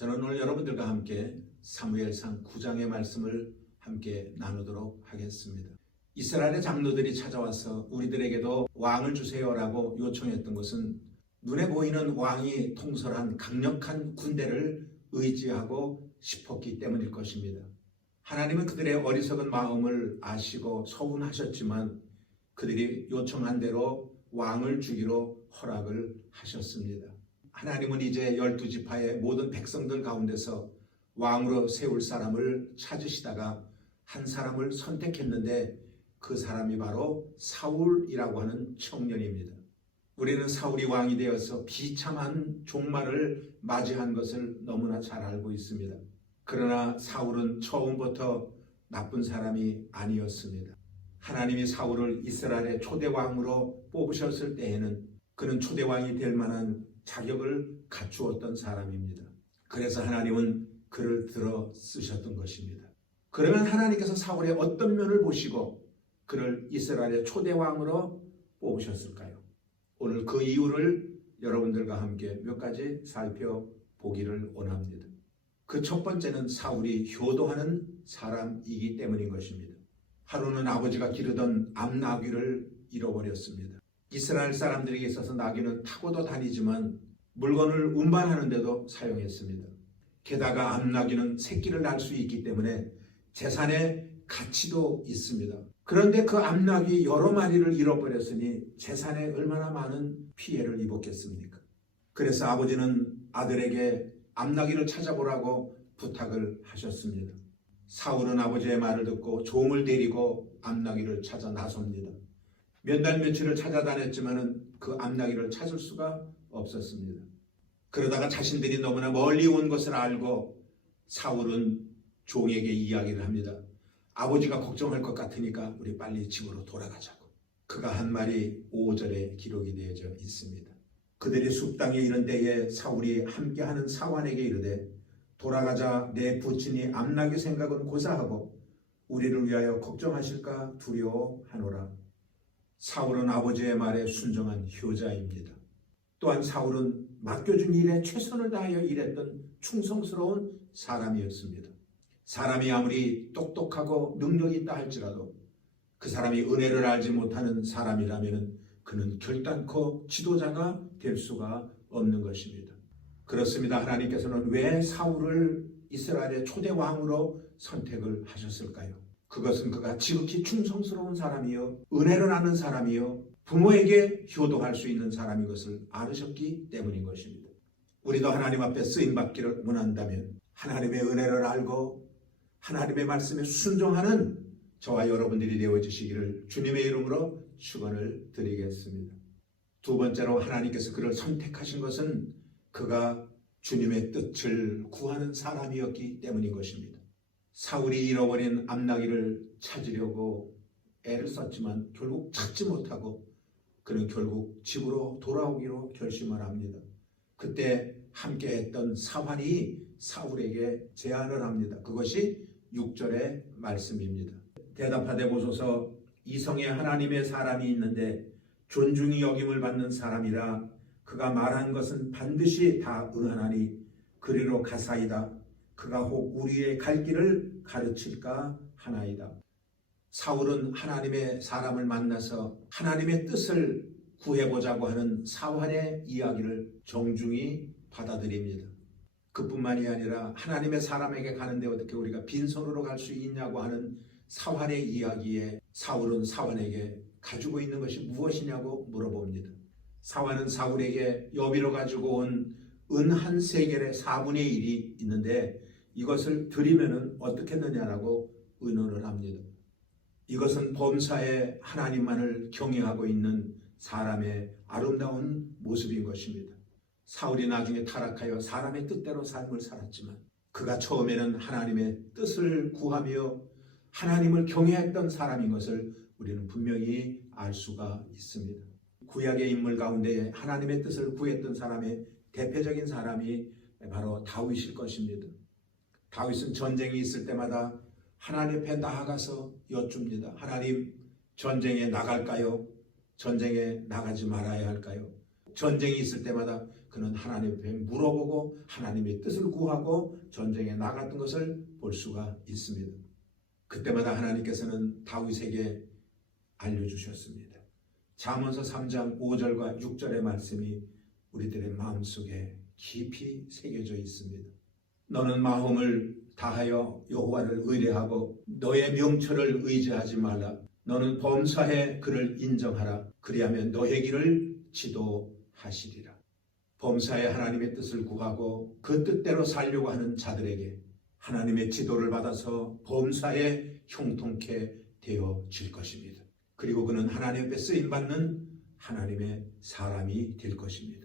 저는 오늘 여러분들과 함께 사무엘상 9장의 말씀을 함께 나누도록 하겠습니다. 이스라엘의 장로들이 찾아와서 우리들에게도 왕을 주세요라고 요청했던 것은 눈에 보이는 왕이 통솔한 강력한 군대를 의지하고 싶었기 때문일 것입니다. 하나님은 그들의 어리석은 마음을 아시고 서운하셨지만 그들이 요청한 대로 왕을 주기로 허락을 하셨습니다. 하나님은 이제 열두 지파의 모든 백성들 가운데서 왕으로 세울 사람을 찾으시다가 한 사람을 선택했는데 그 사람이 바로 사울이라고 하는 청년입니다. 우리는 사울이 왕이 되어서 비참한 종말을 맞이한 것을 너무나 잘 알고 있습니다. 그러나 사울은 처음부터 나쁜 사람이 아니었습니다. 하나님이 사울을 이스라엘의 초대왕으로 뽑으셨을 때에는 그는 초대왕이 될 만한 자격을 갖추었던 사람입니다. 그래서 하나님은 그를 들어 쓰셨던 것입니다. 그러면 하나님께서 사울의 어떤 면을 보시고 그를 이스라엘의 초대왕으로 뽑으셨을까요? 오늘 그 이유를 여러분들과 함께 몇 가지 살펴보기를 원합니다. 그 첫 번째는 사울이 효도하는 사람이기 때문인 것입니다. 하루는 아버지가 기르던 암나귀를 잃어버렸습니다. 이스라엘 사람들에게 있어서 나귀는 타고도 다니지만 물건을 운반하는데도 사용했습니다. 게다가 암나귀는 새끼를 낳을 수 있기 때문에 재산의 가치도 있습니다. 그런데 그 암나귀 여러 마리를 잃어버렸으니 재산에 얼마나 많은 피해를 입었겠습니까? 그래서 아버지는 아들에게 암나귀를 찾아보라고 부탁을 하셨습니다. 사울은 아버지의 말을 듣고 종을 데리고 암나귀를 찾아 나섭니다. 몇달 며칠을 찾아다녔지만은 그 암나귀를 찾을 수가 없었습니다. 그러다가 자신들이 너무나 멀리 온 것을 알고 사울은 종에게 이야기를 합니다. 아버지가 걱정할 것 같으니까 우리 빨리 집으로 돌아가자고. 그가 한 말이 5절에 기록이 되어져 있습니다. 그들이 숲땅에 이른 때에 사울이 함께하는 사환에게 이르되 돌아가자 내 부친이 암나귀 생각은 고사하고 우리를 위하여 걱정하실까 두려워하노라. 사울은 아버지의 말에 순종한 효자입니다. 또한 사울은 맡겨준 일에 최선을 다하여 일했던 충성스러운 사람이었습니다. 사람이 아무리 똑똑하고 능력이 있다 할지라도 그 사람이 은혜를 알지 못하는 사람이라면 그는 결단코 지도자가 될 수가 없는 것입니다. 그렇습니다. 하나님께서는 왜 사울을 이스라엘의 초대 왕으로 선택을 하셨을까요? 그것은 그가 지극히 충성스러운 사람이요, 은혜를 아는 사람이요, 부모에게 효도할 수 있는 사람인 것을 알으셨기 때문인 것입니다. 우리도 하나님 앞에 쓰임 받기를 원한다면 하나님의 은혜를 알고 하나님의 말씀에 순종하는 저와 여러분들이 되어 주시기를 주님의 이름으로 축원을 드리겠습니다. 두 번째로 하나님께서 그를 선택하신 것은 그가 주님의 뜻을 구하는 사람이었기 때문인 것입니다. 사울이 잃어버린 암나귀를 찾으려고 애를 썼지만 결국 찾지 못하고 그는 결국 집으로 돌아오기로 결심을 합니다. 그때 함께 했던 사환이 사울에게 제안을 합니다. 그것이 6절의 말씀입니다. 대답하되 보소서 이성에 하나님의 사람이 있는데 존중이 여김을 받는 사람이라 그가 말한 것은 반드시 다 응하나니 그리로 가사이다. 그가 혹 우리의 갈 길을 가르칠까 하나이다. 사울은 하나님의 사람을 만나서 하나님의 뜻을 구해보자고 하는 사환의 이야기를 정중히 받아들입니다. 그뿐만이 아니라 하나님의 사람에게 가는데 어떻게 우리가 빈손으로 갈 수 있냐고 하는 사환의 이야기에 사울은 사환에게 가지고 있는 것이 무엇이냐고 물어봅니다. 사환은 사울에게 여비로 가지고 온 은 한 세겔의 4분의 1이 있는데 이것을 드리면은 어떻겠느냐라고 의논을 합니다. 이것은 범사에 하나님만을 경외하고 있는 사람의 아름다운 모습인 것입니다. 사울이 나중에 타락하여 사람의 뜻대로 삶을 살았지만 그가 처음에는 하나님의 뜻을 구하며 하나님을 경외했던 사람인 것을 우리는 분명히 알 수가 있습니다. 구약의 인물 가운데 하나님의 뜻을 구했던 사람의 대표적인 사람이 바로 다윗일 것입니다. 다윗은 전쟁이 있을 때마다 하나님 앞에 나아가서 여쭙니다. 하나님 전쟁에 나갈까요? 전쟁에 나가지 말아야 할까요? 전쟁이 있을 때마다 그는 하나님 앞에 물어보고 하나님의 뜻을 구하고 전쟁에 나갔던 것을 볼 수가 있습니다. 그때마다 하나님께서는 다윗에게 알려주셨습니다. 잠언서 3장 5절과 6절의 말씀이 우리들의 마음속에 깊이 새겨져 있습니다. 너는 마음을 다하여 여호와를 의뢰하고 너의 명철을 의지하지 말라. 너는 범사에 그를 인정하라. 그리하면 너의 길을 지도하시리라. 범사에 하나님의 뜻을 구하고 그 뜻대로 살려고 하는 자들에게 하나님의 지도를 받아서 범사에 형통케 되어 질 것입니다. 그리고 그는 하나님 앞에 쓰임 받는 하나님의 사람이 될 것입니다.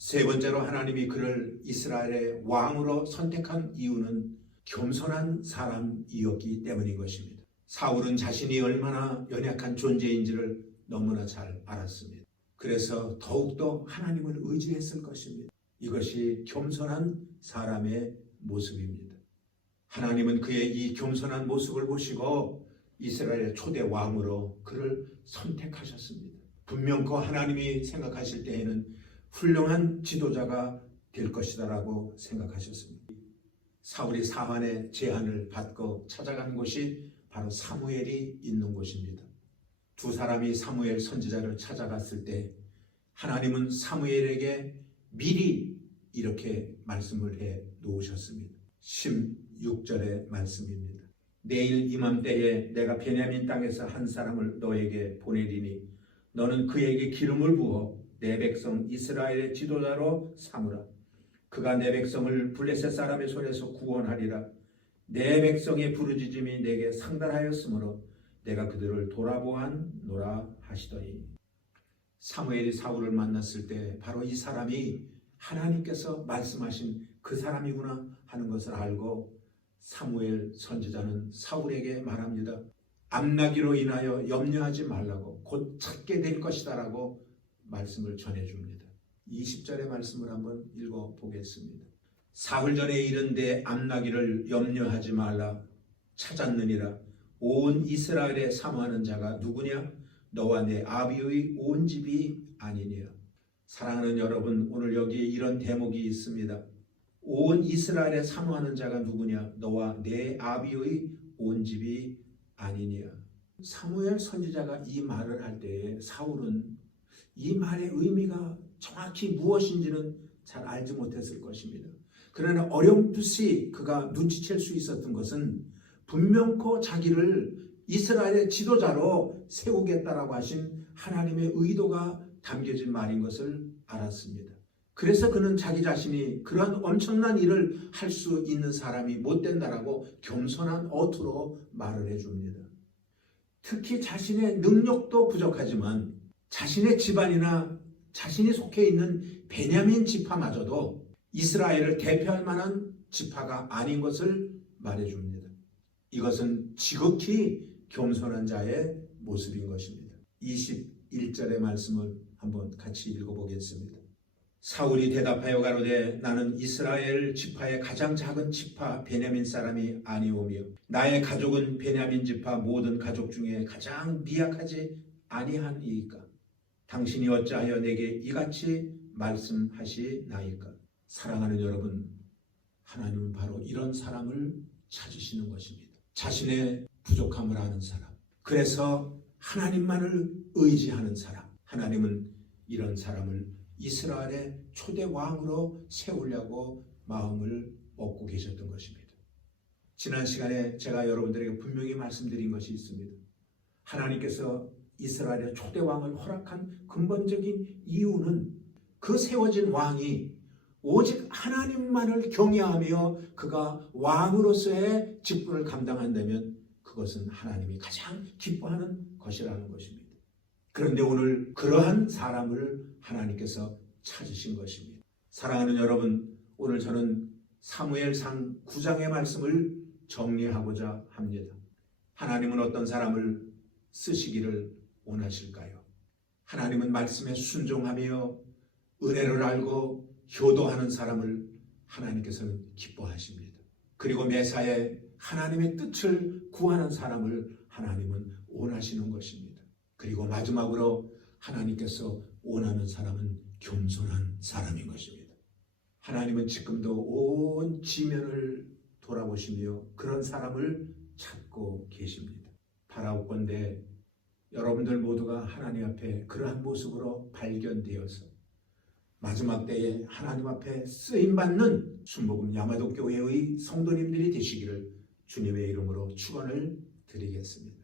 세 번째로 하나님이 그를 이스라엘의 왕으로 선택한 이유는 겸손한 사람이었기 때문인 것입니다. 사울은 자신이 얼마나 연약한 존재인지를 너무나 잘 알았습니다. 그래서 더욱더 하나님을 의지했을 것입니다. 이것이 겸손한 사람의 모습입니다. 하나님은 그의 이 겸손한 모습을 보시고 이스라엘의 초대 왕으로 그를 선택하셨습니다. 분명 그 하나님이 생각하실 때에는 훌륭한 지도자가 될 것이다라고 생각하셨습니다. 사울이 사환의 제안을 받고 찾아간 곳이 바로 사무엘이 있는 곳입니다. 두 사람이 사무엘 선지자를 찾아갔을 때 하나님은 사무엘에게 미리 이렇게 말씀을 해 놓으셨습니다. 16절의 말씀입니다. 내일 이맘때에 내가 베냐민 땅에서 한 사람을 너에게 보내리니 너는 그에게 기름을 부어 내 백성 이스라엘의 지도자로 삼으라. 그가 내 백성을 블레셋 사람의 손에서 구원하리라. 내 백성의 부르짖음이 내게 상달하였으므로 내가 그들을 돌아보았노라 하시더니 사무엘이 사울을 만났을 때 바로 이 사람이 하나님께서 말씀하신 그 사람이구나 하는 것을 알고 사무엘 선지자는 사울에게 말합니다. 암나기로 인하여 염려하지 말라고 곧 찾게 될 것이다라고 말씀을 전해줍니다. 20절의 말씀을 한번 읽어보겠습니다. 사흘 전에 이른데 암나기를 염려하지 말라. 찾았느니라. 온 이스라엘에 사모하는 자가 누구냐? 너와 내 아비의 온 집이 아니니라. 사랑하는 여러분 오늘 여기에 이런 대목이 있습니다. 온 이스라엘에 사모하는 자가 누구냐? 너와 내 아비의 온 집이 아니니라. 사무엘 선지자가 이 말을 할 때에 사울은 이 말의 의미가 정확히 무엇인지는 잘 알지 못했을 것입니다. 그러나 어렴풋이 그가 눈치챌 수 있었던 것은 분명코 자기를 이스라엘의 지도자로 세우겠다라고 하신 하나님의 의도가 담겨진 말인 것을 알았습니다. 그래서 그는 자기 자신이 그러한 엄청난 일을 할 수 있는 사람이 못 된다라고 겸손한 어투로 말을 해줍니다. 특히 자신의 능력도 부족하지만 자신의 집안이나 자신이 속해 있는 베냐민 지파마저도 이스라엘을 대표할 만한 지파가 아닌 것을 말해줍니다. 이것은 지극히 겸손한 자의 모습인 것입니다. 21절의 말씀을 한번 같이 읽어보겠습니다. 사울이 대답하여 가로되 나는 이스라엘 지파의 가장 작은 지파 베냐민 사람이 아니오며 나의 가족은 베냐민 지파 모든 가족 중에 가장 미약하지 아니하니이까 당신이 어찌하여 내게 이같이 말씀하시나이까? 사랑하는 여러분 하나님은 바로 이런 사람을 찾으시는 것입니다. 자신의 부족함을 아는 사람 그래서 하나님만을 의지하는 사람 하나님은 이런 사람을 이스라엘의 초대 왕으로 세우려고 마음을 먹고 계셨던 것입니다. 지난 시간에 제가 여러분들에게 분명히 말씀드린 것이 있습니다. 하나님께서 이스라엘의 초대 왕을 허락한 근본적인 이유는 그 세워진 왕이 오직 하나님만을 경외하며 그가 왕으로서의 직분을 감당한다면 그것은 하나님이 가장 기뻐하는 것이라는 것입니다. 그런데 오늘 그러한 사람을 하나님께서 찾으신 것입니다. 사랑하는 여러분, 오늘 저는 사무엘상 9장의 말씀을 정리하고자 합니다. 하나님은 어떤 사람을 쓰시기를 원하실까요? 하나님은 말씀에 순종하며 은혜를 알고 효도하는 사람을 하나님께서는 기뻐하십니다. 그리고 매사에 하나님의 뜻을 구하는 사람을 하나님은 원하시는 것입니다. 그리고 마지막으로 하나님께서 원하는 사람은 겸손한 사람인 것입니다. 하나님은 지금도 온 지면을 돌아보시며 그런 사람을 찾고 계십니다. 바라옵건대 여러분들 모두가 하나님 앞에 그러한 모습으로 발견되어서 마지막 때에 하나님 앞에 쓰임 받는 순복음 야마도 교회의 성도님들이 되시기를 주님의 이름으로 축원을 드리겠습니다.